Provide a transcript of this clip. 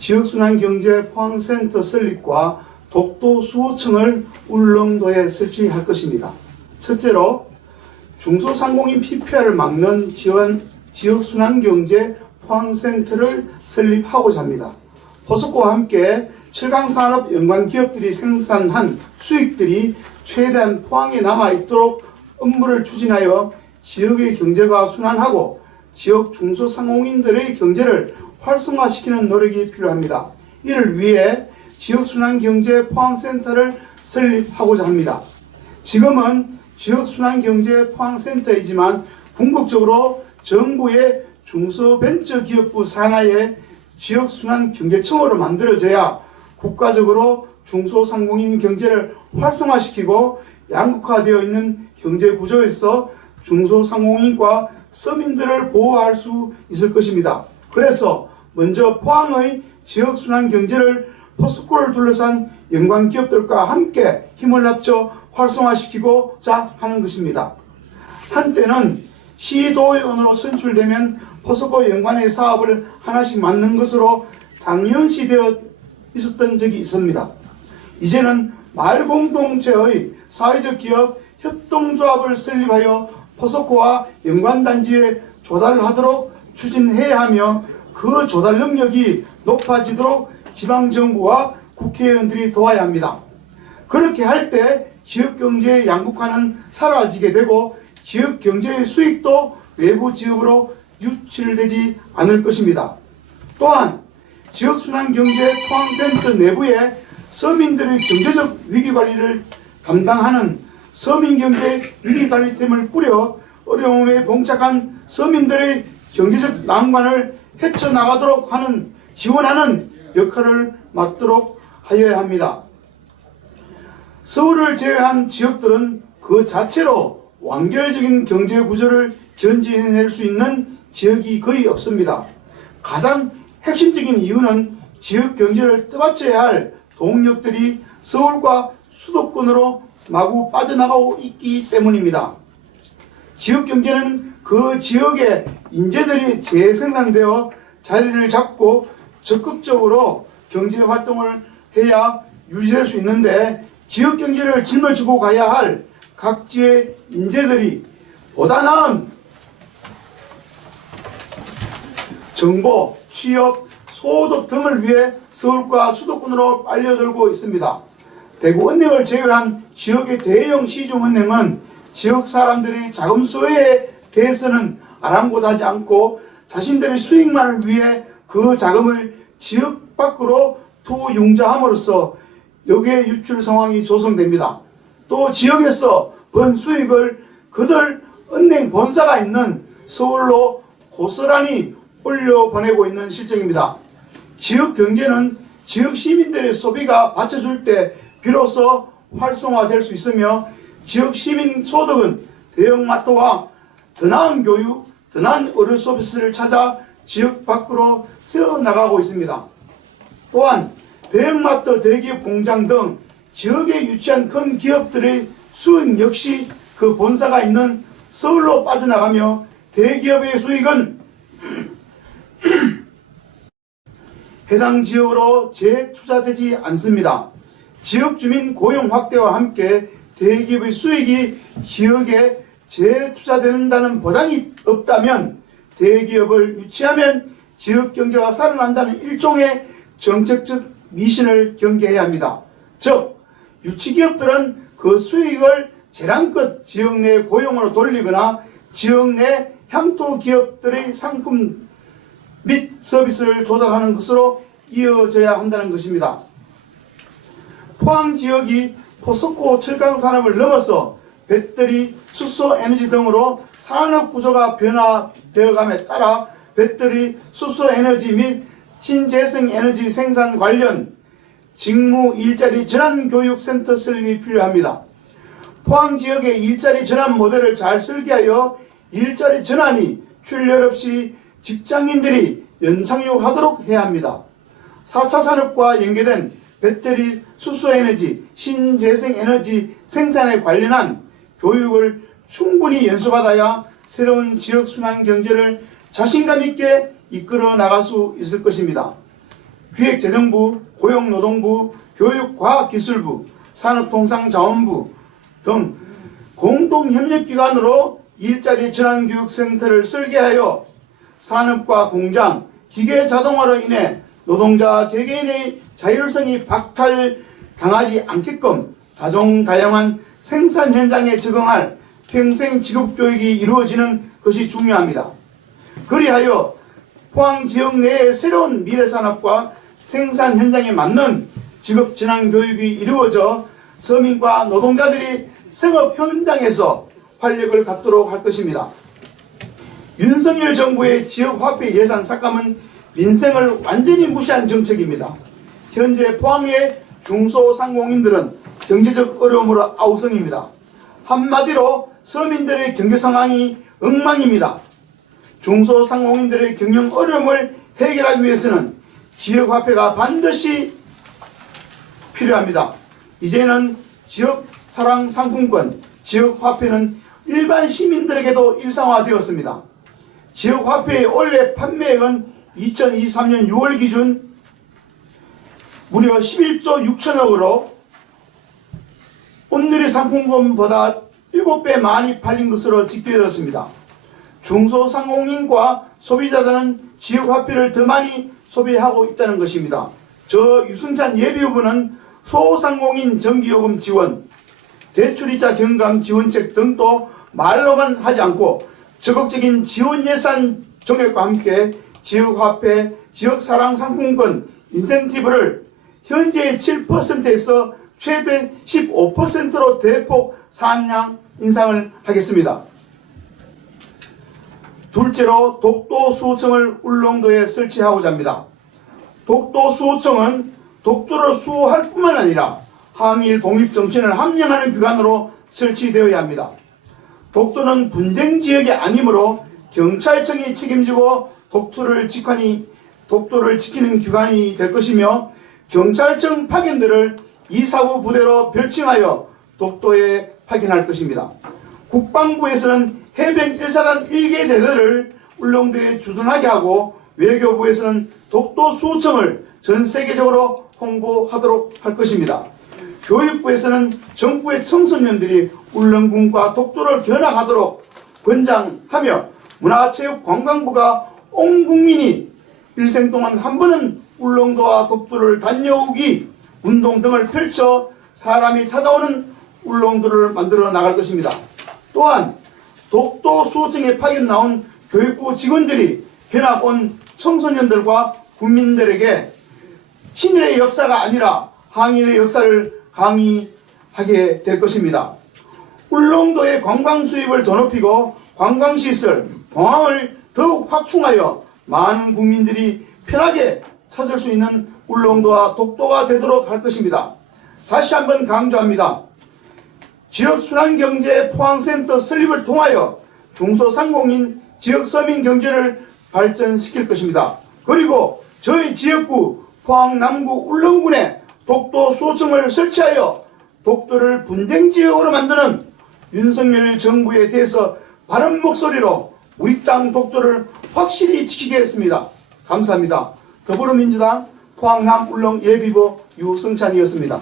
지역순환경제 포항센터 설립과 독도 수호청을 울릉도에 설치할 것입니다. 첫째로 중소상공인 PPR을 막는 지역순환경제 포항센터를 설립하고자 합니다. 포스코와 함께 철강산업 연관 기업들이 생산한 수익들이 최대한 포항에 남아있도록 업무를 추진하여 지역의 경제가 순환하고 지역 중소상공인들의 경제를 활성화시키는 노력이 필요합니다. 이를 위해 지역순환경제 포항센터를 설립하고자 합니다. 지금은 지역순환경제 포항센터이지만 궁극적으로 정부의 중소벤처기업부 산하의 지역순환경제청으로 만들어져야 국가적으로 중소상공인 경제를 활성화시키고 양극화되어 있는 경제구조에서 중소상공인과 서민들을 보호할 수 있을 것입니다. 그래서 먼저 포항의 지역순환경제를 포스코를 둘러싼 연관기업들과 함께 힘을 합쳐 활성화시키고자 하는 것입니다. 한때는 시도의원으로 선출되면 포스코 연관의 사업을 하나씩 맡는 것으로 당연시되어 있었던 적이 있습니다. 이제는 마을공동체의 사회적 기업 협동조합을 설립하여 포스코와 연관단지에 조달을 하도록 추진해야 하며 그 조달 능력이 높아지도록 지방정부와 국회의원들이 도와야 합니다. 그렇게 할 때 지역경제의 양극화는 사라지게 되고 지역경제의 수익도 외부 지역으로 유출되지 않을 것입니다. 또한 지역순환경제 포항센터 내부에 서민들의 경제적 위기관리를 담당하는 서민경제 위기관리팀을 꾸려 어려움에 봉착한 서민들의 경제적 난관을 헤쳐나가도록 하는 지원하는 역할을 맡도록 하여야 합니다. 서울을 제외한 지역들은 그 자체로 완결적인 경제 구조를 견지해낼 수 있는 지역이 거의 없습니다. 가장 핵심적인 이유는 지역 경제를 떠받쳐야 할 동력들이 서울과 수도권으로 마구 빠져나가고 있기 때문입니다. 지역 경제는 그 지역의 인재들이 재생산되어 자리를 잡고 적극적으로 경제 활동을 해야 유지될 수 있는데 지역 경제를 짊어지고 가야 할 각지의 인재들이 보다 나은 정보, 취업, 소득 등을 위해 서울과 수도권으로 빨려들고 있습니다. 대구은행을 제외한 지역의 대형 시중은행은 지역 사람들의 자금 수요에 대해서는 아랑곳하지 않고 자신들의 수익만을 위해 그 자금을 지역 밖으로 투융자함으로써 여기에 유출 상황이 조성됩니다. 또 지역에서 번 수익을 그들 은행 본사가 있는 서울로 고스란히 올려보내고 있는 실정입니다. 지역 경제는 지역 시민들의 소비가 받쳐줄 때 비로소 활성화될 수 있으며 지역 시민 소득은 대형마트와 더 나은 교육, 더 나은 의료 서비스를 찾아 지역 밖으로 새어나가고 있습니다. 또한 대형마트, 대기업 공장 등 지역에 유치한 큰 기업들의 수익 역시 그 본사가 있는 서울로 빠져나가며 대기업의 수익은 해당 지역으로 재투자되지 않습니다. 지역 주민 고용 확대와 함께 대기업의 수익이 지역에 재투자된다는 보장이 없다면 대기업을 유치하면 지역 경제가 살아난다는 일종의 정책적 미신을 경계해야 합니다. 즉 유치기업들은 그 수익을 재량껏 지역 내 고용으로 돌리거나 지역 내 향토기업들의 상품 및 서비스를 조달하는 것으로 이어져야 한다는 것입니다. 포항 지역이 포스코 철강산업을 넘어서 배터리, 수소에너지 등으로 산업구조가 변화되어감에 따라 배터리, 수소에너지 및 신재생에너지 생산 관련 직무 일자리 전환 교육센터 설립이 필요합니다. 포항 지역의 일자리 전환 모델을 잘 설계하여 일자리 전환이 출혈 없이 직장인들이 연착륙하도록 해야 합니다. 4차 산업과 연계된 배터리, 수소에너지, 신재생에너지 생산에 관련한 교육을 충분히 연수받아야 새로운 지역순환 경제를 자신감 있게 이끌어 나갈 수 있을 것입니다. 기획재정부, 고용노동부, 교육과학기술부, 산업통상자원부 등 공동협력기관으로 일자리 전환교육센터를 설계하여 산업과 공장, 기계 자동화로 인해 노동자 개개인의 자율성이 박탈당하지 않게끔 다종다양한 생산 현장에 적응할 평생 직업교육이 이루어지는 것이 중요합니다. 그리하여 포항 지역 내의 새로운 미래산업과 생산 현장에 맞는 직업 전환 교육이 이루어져 서민과 노동자들이 생업 현장에서 활력을 갖도록 할 것입니다. 윤석열 정부의 지역화폐 예산 삭감은 민생을 완전히 무시한 정책입니다. 현재 포항의 중소상공인들은 경제적 어려움으로 아우성입니다. 한마디로 서민들의 경제 상황이 엉망입니다. 중소상공인들의 경영 어려움을 해결하기 위해서는 지역화폐가 반드시 필요합니다. 이제는 지역사랑 상품권, 지역화폐는 일반 시민들에게도 일상화되었습니다. 지역화폐의 원래 판매액은 2023년 6월 기준 무려 11조 6천억으로 온누리 상품권보다 7배 많이 팔린 것으로 집계되었습니다. 중소상공인과 소비자들은 지역화폐를 더 많이 소비하고 있다는 것입니다. 저 유승찬 예비후보는 소상공인 전기요금 지원, 대출이자 경감 지원책 등도 말로만 하지 않고 적극적인 지원 예산 정액과 함께 지역화폐, 지역사랑 상품권, 인센티브를 현재의 7%에서 최대 15%로 대폭 상향 인상을 하겠습니다. 둘째로 독도수호청을 울릉도에 설치하고자 합니다. 독도수호청은 독도를 수호할 뿐만 아니라 항일 독립정신을 함양하는 기관으로 설치되어야 합니다. 독도는 분쟁지역이 아니므로 경찰청이 책임지고 독도를 지키는 기관이 될 것이며 경찰청 파견들을 이사부 부대로 별칭하여 독도에 파견할 것입니다. 국방부에서는 해병 1사단 1개 대대를 울릉도에 주둔하게 하고 외교부에서는 독도수호청을 전 세계적으로 홍보하도록 할 것입니다. 교육부에서는 전국의 청소년들이 울릉군과 독도를 견학하도록 권장하며 문화체육관광부가 온 국민이 일생 동안 한 번은 울릉도와 독도를 다녀오기 운동 등을 펼쳐 사람이 찾아오는 울릉도를 만들어 나갈 것입니다. 또한 독도 수호청에 파견 나온 교육부 직원들이 견학 온 청소년들과 국민들에게 친일의 역사가 아니라 항일의 역사를 강의하게 될 것입니다. 울릉도의 관광 수입을 더 높이고 관광시설, 공항을 더욱 확충하여 많은 국민들이 편하게 찾을 수 있는 울릉도와 독도가 되도록 할 것입니다. 다시 한번 강조합니다. 지역순환경제 포항센터 설립을 통하여 중소상공인, 지역서민 경제를 발전시킬 것입니다. 그리고 저희 지역구 포항 남구 울릉군에 독도 수호청을 설치하여 독도를 분쟁지역으로 만드는 윤석열 정부에 대해서 바른 목소리로 우리 땅 독도를 확실히 지키겠습니다. 감사합니다. 더불어민주당 포항남 울릉 예비보 유승찬이었습니다.